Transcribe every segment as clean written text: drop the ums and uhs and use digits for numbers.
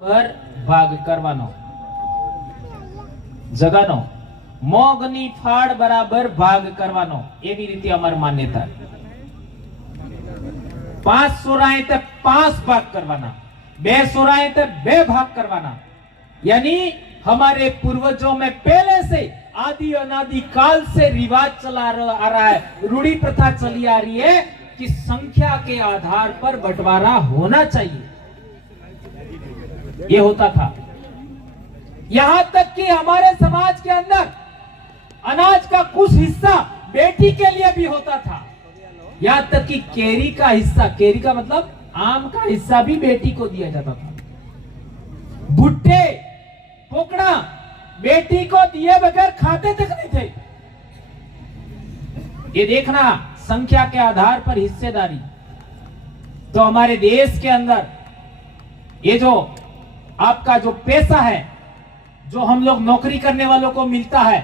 પર ભાગ કરવાનો જગાનો મોગની ફાળ બરાબર ભાગ કરવાનો એવી રીતે અમાર માન્યતા 5 સોરાએ તે 5 भाग करवाना 2 सोराए ते 2 भाग करवाना यानी हमारे पूर्वजों में पहले से आदि अनादि काल से रिवाज चला आ रहा है, रूढ़ी प्रथा चली आ रही है कि संख्या के आधार पर बंटवारा होना चाहिए। ये होता था। यहां तक कि हमारे समाज के अंदर अनाज का कुछ हिस्सा बेटी के लिए भी होता था। यहां तक कि केरी का हिस्सा, केरी का मतलब आम का हिस्सा भी बेटी को दिया जाता था। भुट्टे पोकड़ा बेटी को दिए बगैर खाते तक नहीं थे। ये देखना संख्या के आधार पर हिस्सेदारी। तो हमारे देश के अंदर ये जो आपका जो पैसा है, जो हम लोग नौकरी करने वालों को मिलता है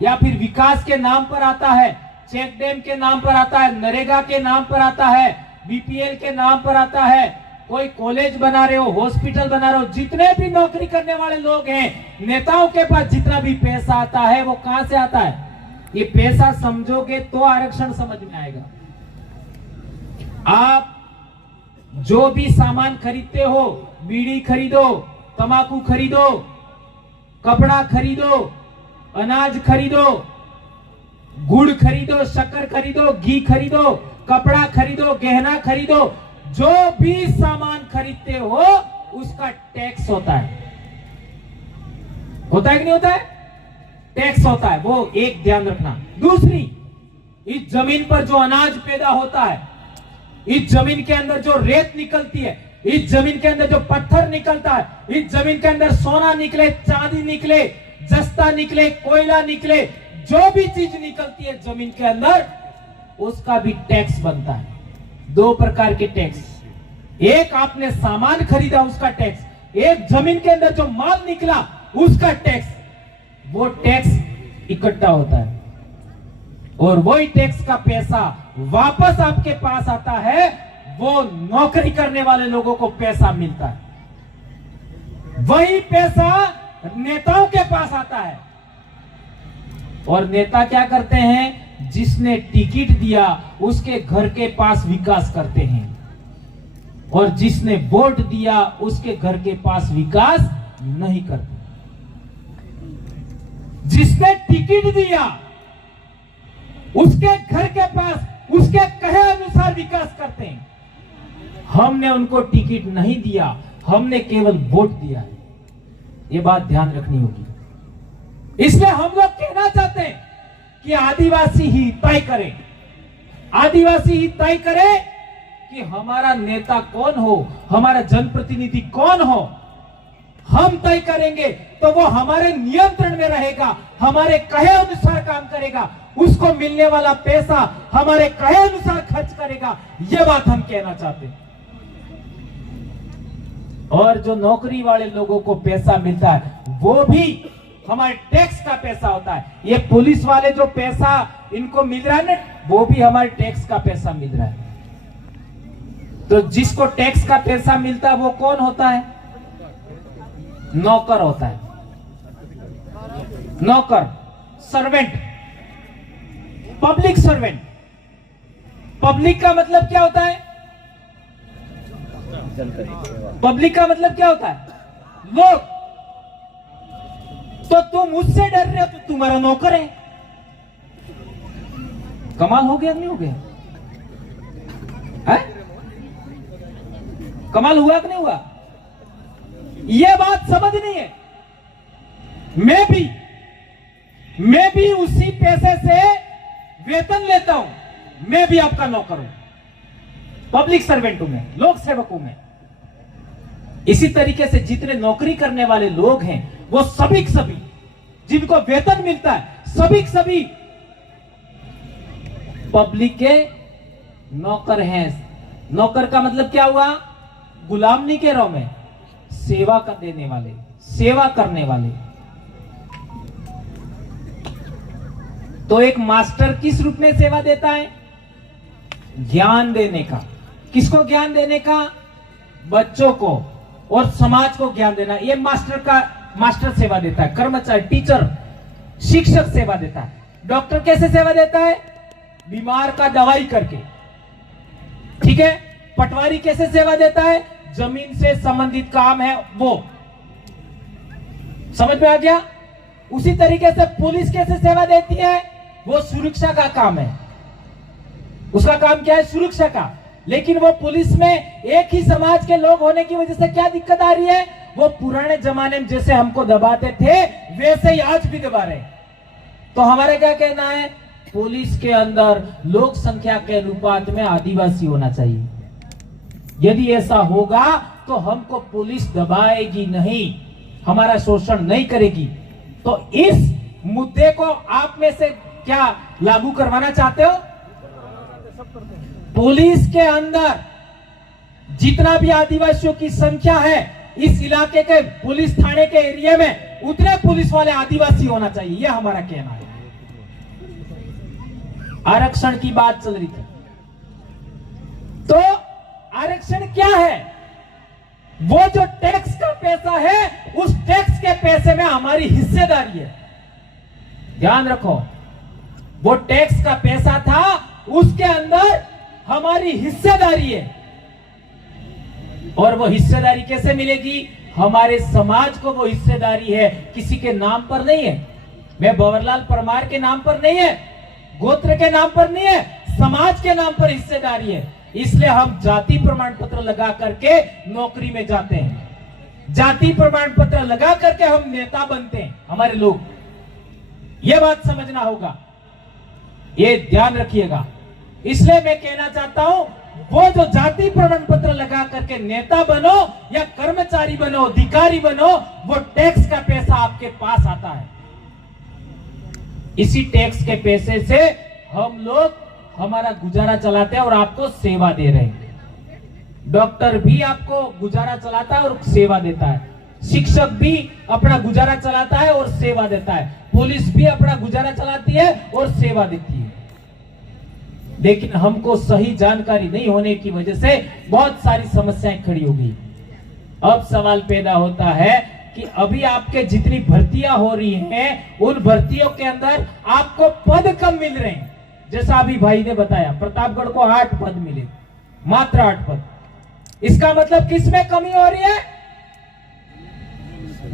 या फिर विकास के नाम पर आता है, चेक डैम के नाम पर आता है, नरेगा के नाम पर आता है, बीपीएल के नाम पर आता है, कोई कॉलेज बना रहे हो, हॉस्पिटल बना रहे हो, जितने भी नौकरी करने वाले लोग हैं, नेताओं के पास जितना भी पैसा आता है वो कहां से आता है? ये पैसा समझोगे तो आरक्षण समझ में आएगा। आप जो भी सामान खरीदते हो, बीड़ी खरीदो, तंबाकू खरीदो, कपड़ा खरीदो, अनाज खरीदो, गुड़ खरीदो, शक्कर खरीदो, घी खरीदो, कपड़ा खरीदो, गहना खरीदो, जो भी सामान खरीदते हो उसका टैक्स होता है। होता है कि नहीं होता है? टैक्स होता है। वो एक ध्यान रखना। दूसरी, इस जमीन पर जो अनाज पैदा होता है, इस जमीन के अंदर जो रेत निकलती है, इस जमीन के अंदर जो पत्थर निकलता है, इस जमीन के अंदर सोना निकले, चांदी निकले, जस्ता निकले, कोयला निकले, जो भी चीज निकलती है जमीन के अंदर, उसका भी टैक्स बनता है। 2 प्रकार के टैक्स। एक आपने सामान खरीदा उसका टैक्स, एक जमीन के अंदर जो माल निकला उसका टैक्स। वो टैक्स इकट्ठा होता है और वही टैक्स का पैसा वापस आपके पास आता है। वो नौकरी करने वाले लोगों को पैसा मिलता है। वही पैसा नेताओं के पास आता है और नेता क्या करते हैं? जिसने टिकट दिया उसके घर के पास विकास करते हैं और जिसने वोट दिया उसके घर के पास विकास नहीं करते। जिसने टिकट दिया उसके घर के पास उसके कहे अनुसार विकास करते हैं। हमने उनको टिकट नहीं दिया, हमने केवल वोट दिया है। ये बात ध्यान रखनी होगी। इसलिए हम लोग कहना चाहते हैं कि आदिवासी ही तय करे, आदिवासी ही तय करे कि हमारा नेता कौन हो, हमारा जनप्रतिनिधि कौन हो। हम तय करेंगे तो वो हमारे नियंत्रण में रहेगा, हमारे कहे अनुसार काम करेगा, उसको मिलने वाला पैसा हमारे कहे अनुसार खर्च करेगा। यह बात हम कहना चाहते हैं। और जो नौकरी वाले लोगों को पैसा मिलता है वो भी हमारे टैक्स का पैसा होता है। ये पुलिस वाले जो पैसा इनको मिल रहा है ना, वो भी हमारे टैक्स का पैसा मिल रहा है। तो जिसको टैक्स का पैसा मिलता है वो कौन होता है? नौकर होता है। नौकर, सर्वेंट, पब्लिक सर्वेंट। पब्लिक का मतलब क्या होता है? पब्लिक का मतलब क्या होता है? लोग। तो तुम मुझसे डर रहे हो तो तुम्हारा नौकर है। कमाल हो गया नहीं हो गया? है? कमाल हुआ कि नहीं हुआ? यह बात समझनी है। मैं भी उसी पैसे से वेतन लेता हूं। मैं भी आपका नौकर हूं, पब्लिक सर्वेंट हूं, मैं लोक सेवक हूं मैं। इसी तरीके से जितने नौकरी करने वाले लोग हैं वो सभी जिनको वेतन मिलता है सभी पब्लिक के नौकर हैं। नौकर का मतलब क्या हुआ? गुलाम नहीं कह रहा हूं मैं, सेवा कर देने वाले, सेवा करने वाले। तो एक मास्टर किस रूप में सेवा देता है? ज्ञान देने का। किसको ज्ञान देने का? बच्चों को। और समाज को ज्ञान देना, ये मास्टर सेवा देता है। कर्मचारी, टीचर, शिक्षक सेवा देता है। डॉक्टर कैसे सेवा देता है? बीमार का दवाई करके, ठीक है। पटवारी कैसे सेवा देता है? जमीन से संबंधित काम है वो। समझ में आ गया? उसी तरीके से पुलिस कैसे सेवा देती है? वो सुरक्षा का काम है। उसका काम क्या है? सुरक्षा का। लेकिन वो पुलिस में एक ही समाज के लोग होने की वजह से क्या दिक्कत आ रही है? वो पुराने जमाने में जैसे हमको दबाते थे वैसे ही आज भी दबा रहे। तो हमारा क्या कहना है? पुलिस के अंदर लोक संख्या के अनुपात में आदिवासी होना चाहिए। यदि ऐसा होगा तो हमको पुलिस दबाएगी नहीं, हमारा शोषण नहीं करेगी। तो इस मुद्दे को आप में से क्या लागू करवाना चाहते हो? पुलिस के अंदर जितना भी आदिवासियों की संख्या है, इस इलाके के पुलिस थाने के एरिया में उतने पुलिस वाले आदिवासी होना चाहिए, यह हमारा कहना है। आरक्षण की बात चल रही थी, तो आरक्षण क्या है? वो जो टैक्स का पैसा है, उस टैक्स के पैसे में हमारी हिस्सेदारी है। ध्यान रखो, वो टैक्स का पैसा था, उसके अंदर हमारी हिस्सेदारी है। और वो हिस्सेदारी कैसे मिलेगी? हमारे समाज को वो हिस्सेदारी है, किसी के नाम पर नहीं है। मैं भंवरलाल परमार के नाम पर नहीं है, गोत्र के नाम पर नहीं है, समाज के नाम पर हिस्सेदारी है। इसलिए हम जाति प्रमाण पत्र लगा करके नौकरी में जाते हैं, जाति प्रमाण पत्र लगा करके हम नेता बनते हैं, हमारे लोग। यह बात समझना होगा, ये ध्यान रखिएगा। इसलिए मैं कहना चाहता हूं, वो जो जाति प्रमाण पत्र लगा करके नेता बनो या कर्मचारी बनो, अधिकारी बनो, वो टैक्स का पैसा आपके पास आता है। इसी टैक्स के पैसे से हम लोग हमारा गुजारा चलाते हैं और आपको सेवा दे रहे हैं। डॉक्टर भी आपको गुजारा चलाता है और सेवा देता है, शिक्षक भी अपना गुजारा चलाता है और सेवा देता है, पुलिस भी अपना गुजारा चलाती है और सेवा देती है। लेकिन हमको सही जानकारी नहीं होने की वजह से बहुत सारी समस्याएं खड़ी हो गई। अब सवाल पैदा होता है कि अभी आपके जितनी भर्तियां हो रही हैं, उन भर्तियों के अंदर आपको पद कम मिल रहे हैं। जैसा अभी भाई ने बताया, प्रतापगढ़ को 8 पद मिले, मात्र 8 पद। इसका मतलब किस में कमी हो रही है?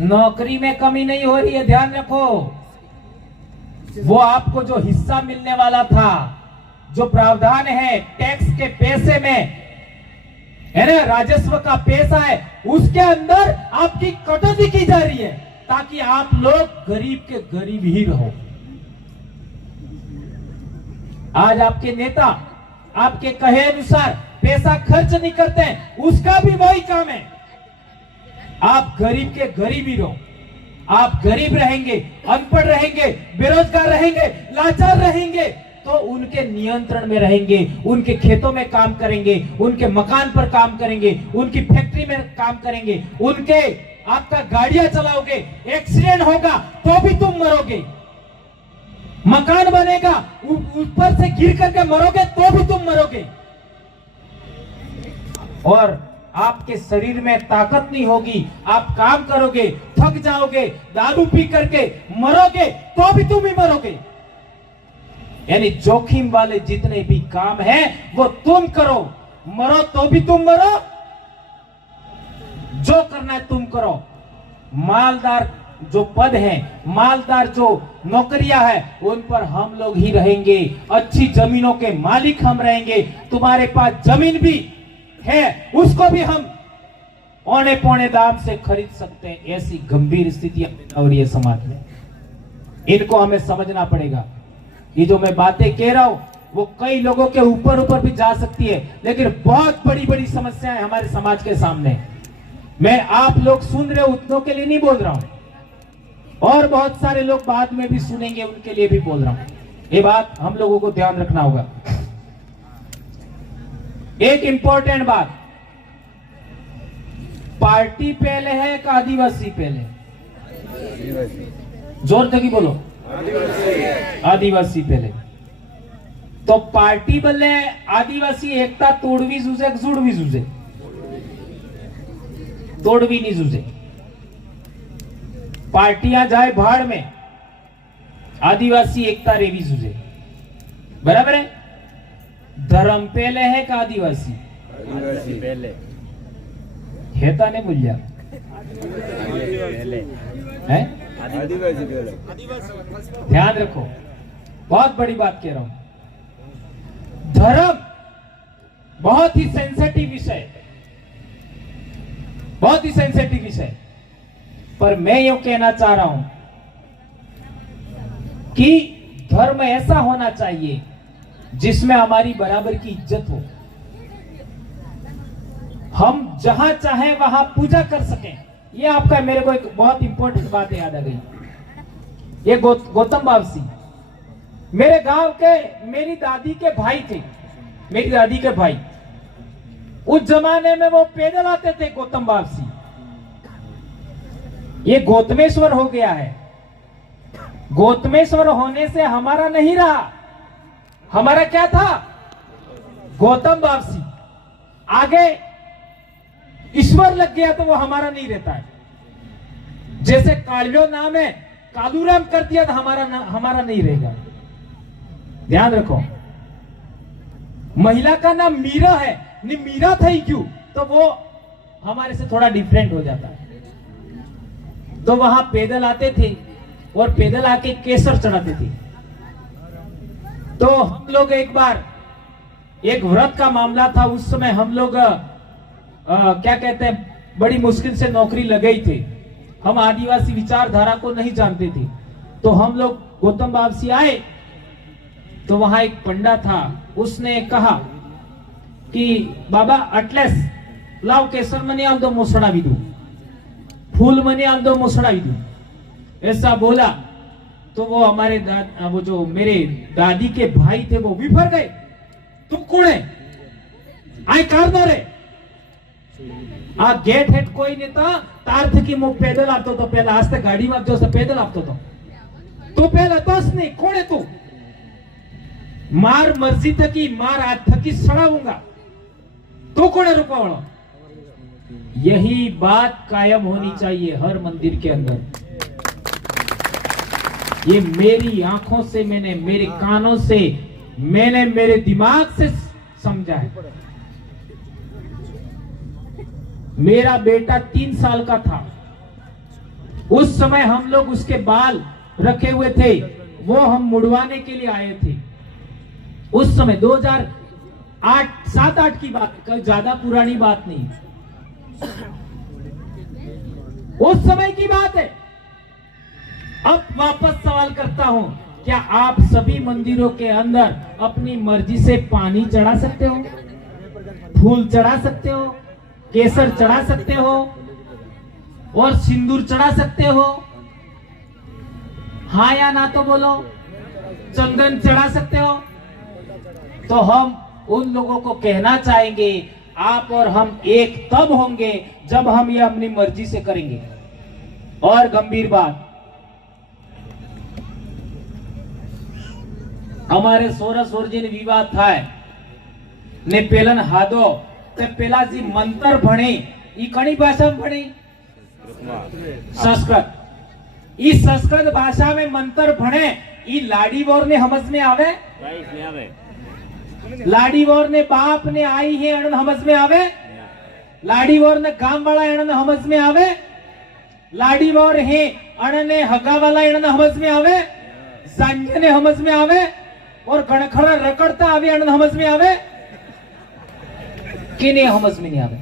नौकरी में कमी नहीं हो रही है, ध्यान रखो। वो आपको जो हिस्सा मिलने वाला था, जो प्रावधान है टैक्स के पैसे में, है ना, राजस्व का पैसा है, उसके अंदर आपकी कटौती की जा रही है ताकि आप लोग गरीब के गरीब ही रहो। आज आपके नेता आपके कहे अनुसार पैसा खर्च नहीं करते हैं, उसका भी वही काम है। आप गरीब के गरीब ही रहो। आप गरीब रहेंगे, अनपढ़ रहेंगे, बेरोजगार रहेंगे, लाचार रहेंगे, तो उनके नियंत्रण में रहेंगे, उनके खेतों में काम करेंगे, उनके मकान पर काम करेंगे, उनकी फैक्ट्री में काम करेंगे, उनके आपका गाड़ियां चलाओगे, एक्सीडेंट होगा तो भी तुम मरोगे, मकान बनेगा ऊपर से गिर करके मरोगे तो भी तुम मरोगे, और आपके शरीर में ताकत नहीं होगी, आप काम करोगे, थक जाओगे, दारू पी करके मरोगे तो भी तुम ही मरोगे। यानी जोखिम वाले जितने भी काम हैं वो तुम करो, मरो तो भी तुम मरो, जो करना है तुम करो। मालदार जो पद हैं, मालदार जो नौकरियां हैं, उन पर हम लोग ही रहेंगे, अच्छी जमीनों के मालिक हम रहेंगे। तुम्हारे पास जमीन भी है, उसको भी हम औने पौने दाम से खरीद सकते हैं। ऐसी गंभीर स्थितियां हो रही है समाज में, इनको हमें समझना पड़ेगा। ये जो मैं बातें कह रहा हूं वो कई लोगों के ऊपर भी जा सकती है, लेकिन बहुत बड़ी बड़ी समस्याएं हमारे समाज के सामने। मैं आप लोग सुन रहे हो उतनों के लिए नहीं बोल रहा हूं, और बहुत सारे लोग बाद में भी सुनेंगे, उनके लिए भी बोल रहा हूं। ये बात हम लोगों को ध्यान रखना होगा। एक इंपॉर्टेंट बात, पार्टी पहले है कि आदिवासी पहले? जोर तक ही बोलो, आदिवासी पहले। तो पार्टी बल्ले आदिवासी एकता तोड़वी जूझे जुड़वी जूझे? तोड़वी नहीं जूझे। पार्टियां जाए भाड़ में, आदिवासी एकता रेवी जूझे। बराबर है? धर्म पहले है का आदिवासी पहले हेता ने बोलिया है? आदिवासी पहले। ध्यान रखो, बहुत बड़ी बात कह रहा हूं। धर्म बहुत ही सेंसिटिव विषय, बहुत ही सेंसिटिव विषय, पर मैं यूं कहना चाह रहा हूं कि धर्म ऐसा होना चाहिए जिसमें हमारी बराबर की इज्जत हो, हम जहां चाहे वहां पूजा कर सकें। ये आपका, मेरे को एक बहुत इंपॉर्टेंट बात याद आ गई। ये गौतम बावसी मेरे गांव के, मेरी दादी के भाई थे, मेरी दादी के भाई। उस जमाने में वो पैदल आते थे गौतम बावसी। ये गौतमेश्वर हो गया है। गौतमेश्वर होने से हमारा नहीं रहा, हमारा क्या था? गौतम बावसी। आगे ईश्वर लग गया तो वो हमारा नहीं रहता है। जैसे कालियो नाम है, कालूराम कर दिया तो हमारा नहीं रहेगा। ध्यान रखो, महिला का नाम मीरा है, नहीं मीरा था ही क्यों, तो वो हमारे से थोड़ा डिफरेंट हो जाता है। तो वहां पैदल आते थे और पैदल आके केसर चढ़ाते थे। तो हम लोग एक बार, एक व्रत का मामला था, उस समय हम लोग क्या कहते हैं, बड़ी मुश्किल से नौकरी लगाई थे। हम आदिवासी विचारधारा को नहीं जानते थे। तो हम लोग गौतम बावसी आए, तो वहां एक पंडा था, उसने कहा कि बाबा अटलेस लाओ केसर मने आल दो मोसड़ा भी दू, फूल मने आल दो मोसड़ा भी दू, ऐसा बोला। तो वो हमारे वो जो मेरे दादी के भाई थे वो विफर गए। तुम कौन है? आए कार रे आ गेट हेड कोई नेता तार थी मु पैदल आपतो तो पहला आज तक गाड़ी में जो पैदल आपतो तो पहला दस नहीं, कौन है तू? मार मर्जी थकी, मार आज थकी सड़ाऊंगा, तो कौन है रुका वाला? यही बात कायम होनी चाहिए हर मंदिर के अंदर। ये मेरी आंखों से मैंने, मेरे कानों से मैंने, मेरे दिमाग से समझा है। मेरा बेटा 3 साल का था, उस समय हम लोग उसके बाल रखे हुए थे, वो हम मुड़वाने के लिए आए थे। उस समय 2008 7-8 की बात, कोई ज्यादा पुरानी बात नहीं, उस समय की बात है। अब वापस सवाल करता हूं, क्या आप सभी मंदिरों के अंदर अपनी मर्जी से पानी चढ़ा सकते हो, फूल चढ़ा सकते हो, केसर चढ़ा सकते हो और सिंदूर चढ़ा सकते हो? हाँ या ना तो बोलो। चंदन चढ़ा सकते हो? तो हम उन लोगों को कहना चाहेंगे, आप और हम एक तब होंगे जब हम ये अपनी मर्जी से करेंगे। और गंभीर बात, हमारे सोरस ओरजीन विवाद थाय ने पेलन हादो ते पेलाजी मंत्र भणे, ई कणी भाषा में भणे? संस्कृत। इस संस्कृत भाषा में मंत्र भणे, ई लाडी वोर ने समझ में आवे? लाडी वोर ने बाप ने आई है अणन समझ में आवे? लाडी वोर ने गाम वाला अणन समझ में आवे? लाडी वोर है अणने हगा वाला अणन समझ में आवे? जान्य ने समझ में आवे? और गणखरा रकड़ता आवे अणन समझ में आवे? कि नहीं समझ में नहीं आवे?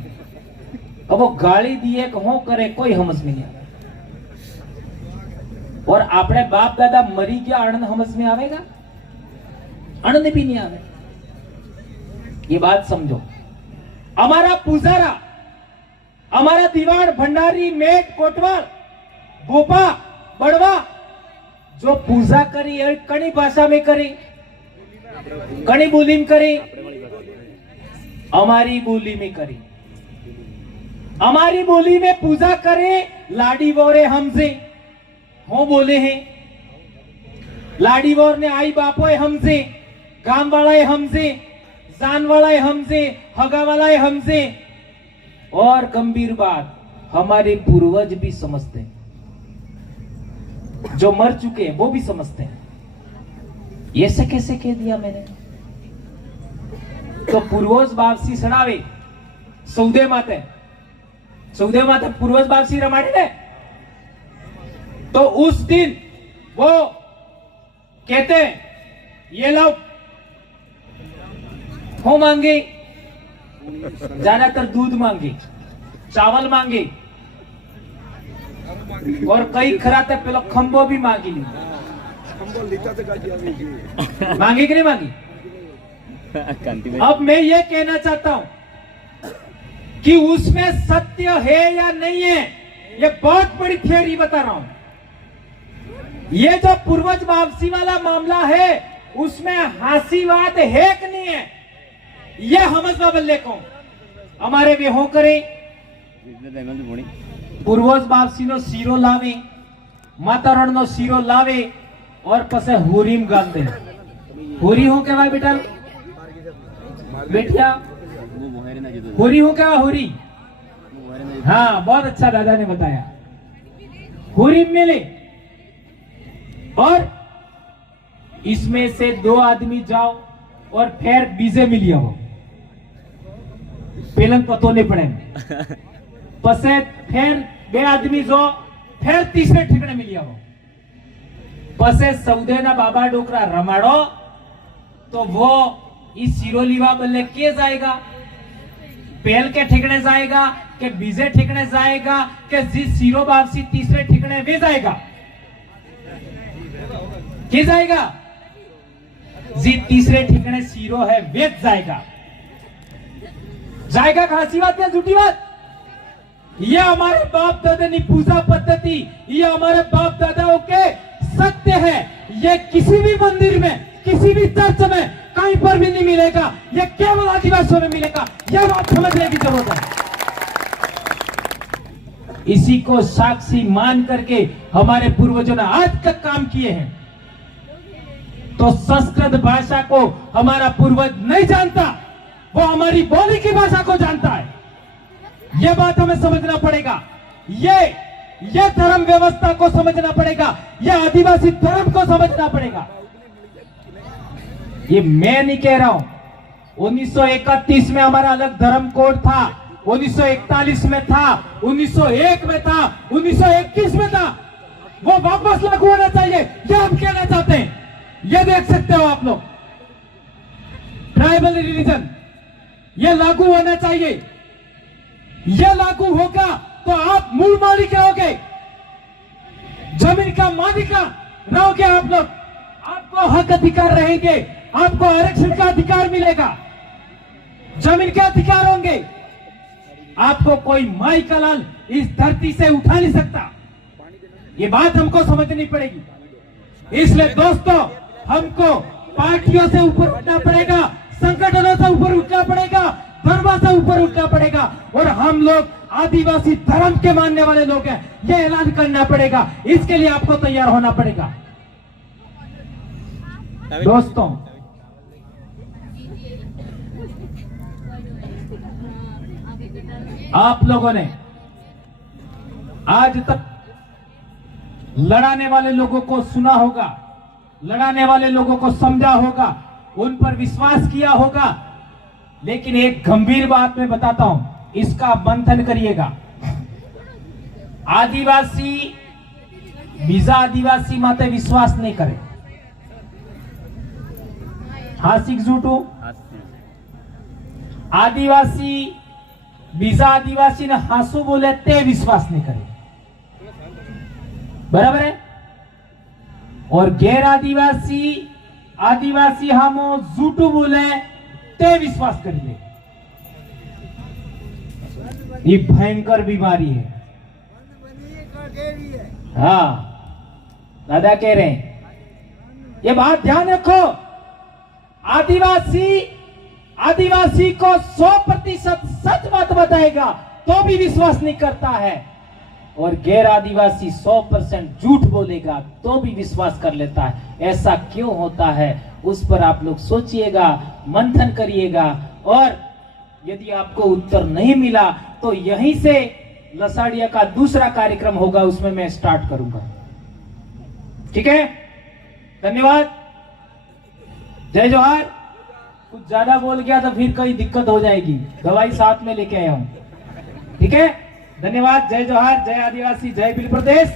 अब वो गाली दिए हो करे, कोई समझ में नहीं आवे। और अपने बाप दादा मरी गया अणन समझ में आवेगा? अणन भी नहीं आवे। ये बात समझो। हमारा पुजारा, हमारा दीवान, भंडारी, मेट, कोटवाल, भोपा, बड़वा जो पूजा करी है कणी भाषा में करी, कणी बोली में करी, हमारी बोली में करी। हमारी बोली में पूजा करे, लाडी वोरे हमसे हो बोले हैं। लाडी वोर ने आई बापो है हमसे, गांव वाला है हमसे, जान वाला है हमसे, हगा वाला है हमसे। और गंभीर बात, हमारे पूर्वज भी समझते हैं, जो मर चुके हैं वो भी समझते हैं। ये से कैसे कह दिया मैंने? तो पूर्वज बापसी सड़ावे सौदे माते पूर्वज बापसी रमाड़ी ने। तो उस दिन वो कहते हैं ये लोग हो मांगे, ज्यादातर दूध मांगे, चावल मांगे, और कई खरा थे पेलो खंबो भी मांगी ली। मांगी कि नहीं मांगी? अब मैं ये कहना चाहता हूं कि उसमें सत्य है या नहीं है, ये बहुत बड़ी थियोरी बता रहा हूं। ये जो पूर्वज वापसी वाला मामला है उसमें हासीवाद है कि नहीं है, ये समझना बल्ले को हमारे वे हो करे। पूर्वज वापसी नो सीरो लावे, मातारण नो सीरो लावे और पसे हुरीम गाल दे। हुरी हो के भाई बेटा बेटिया हुरी हो क्या? हुरी, हाँ बहुत अच्छा दादा ने बताया। हुरी मिले और इसमें से 2 आदमी जाओ और फिर बीजे मिलिया हो, पेलन पतो नहीं पड़े। पसे फिर 2 आदमी जो फिर तीसरे ठिकाने मिलिया हो। पसे सौदे ना बाबा डोकरा रमाड़ो तो वो इस सीरो लीवा बल्ले के जाएगा, पेल के ठिकाने जाएगा के बीजे ठिकाने जाएगा के जिस सीरो वापसी तीसरे ठिकाने वे जाएगा? के जाएगा? जी तीसरे ठिकाने सीरो है वे जाएगा। जाएगा खासी बात या झूठी बात? ये हमारे बाप दादा की पूजा पद्धति, ये हमारे बाप दादाओं के सत्य है। ये किसी भी मंदिर में, किसी भी चर्च में कहीं पर भी नहीं मिलेगा, ये केवल आदिवासियों में मिलेगा। यह बात समझने की जरूरत है। इसी को साक्षी मान करके हमारे पूर्वजों ने आज तक काम किए हैं। तो संस्कृत भाषा को हमारा पूर्वज नहीं जानता, वो हमारी बोली की भाषा को जानता है। यह बात हमें समझना पड़ेगा। ये धर्म व्यवस्था को समझना पड़ेगा, यह आदिवासी धर्म को समझना पड़ेगा। ये मैं नहीं कह रहा हूं। 1931 में हमारा अलग धर्म कोड था, 1941 में था, 1901 में था, 1921 में था। वो वापस लागू होना चाहिए, यह हम कहना चाहते हैं। ये देख सकते हो आप लोग, ट्राइबल रिलीजन ये लागू होना चाहिए। ये लागू होगा तो आप मूल मालिक रहोगे, जमीन का मालिक रहोगे आप लोग। आपको हक अधिकार रहेंगे, आपको आरक्षण का अधिकार मिलेगा, जमीन के अधिकार होंगे। आपको कोई माई का लाल इस धरती से उठा नहीं सकता। ये बात हमको समझनी पड़ेगी। इसलिए दोस्तों, हमको पार्टियों से ऊपर उठना पड़ेगा, संगठनों से ऊपर उठना पड़ेगा, धर्म से ऊपर उठना पड़ेगा। और हम लोग आदिवासी धर्म के मानने वाले लोग हैं, यह ऐलान करना पड़ेगा। इसके लिए आपको तैयार होना पड़ेगा। दोस्तों, आप लोगों ने आज तक लड़ाने वाले लोगों को सुना होगा, लड़ाने वाले लोगों को समझा होगा, उन पर विश्वास किया होगा। लेकिन एक गंभीर बात मैं बताता हूं, इसका मंथन करिएगा। आदिवासी बीजा आदिवासी माते विश्वास नहीं करे। हासिक झूठू आदिवासी बीजा आदिवासी ने हासू बोले ते विश्वास नहीं करे, बराबर है। और गैर आदिवासी आदिवासी हम झूठू बोले ते विश्वास करिए। ये भयंकर बीमारी है। हाँ, दादा कह रहे हैं, ये बात ध्यान रखो। आदिवासी को 100% सच बात बताएगा तो भी विश्वास नहीं करता है, और गैर आदिवासी 100% झूठ बोलेगा तो भी विश्वास कर लेता है। ऐसा क्यों होता है, उस पर आप लोग सोचिएगा, मंथन करिएगा। और यदि आपको उत्तर नहीं मिला तो यहीं से लसाड़िया का दूसरा कार्यक्रम होगा, उसमें मैं स्टार्ट करूंगा। ठीक है, धन्यवाद, जय जोहार। कुछ ज्यादा बोल गया तो फिर कहीं दिक्कत हो जाएगी, दवाई साथ में लेके आया हूं। ठीक है, धन्यवाद, जय जोहार, जय आदिवासी, जय बिल प्रदेश।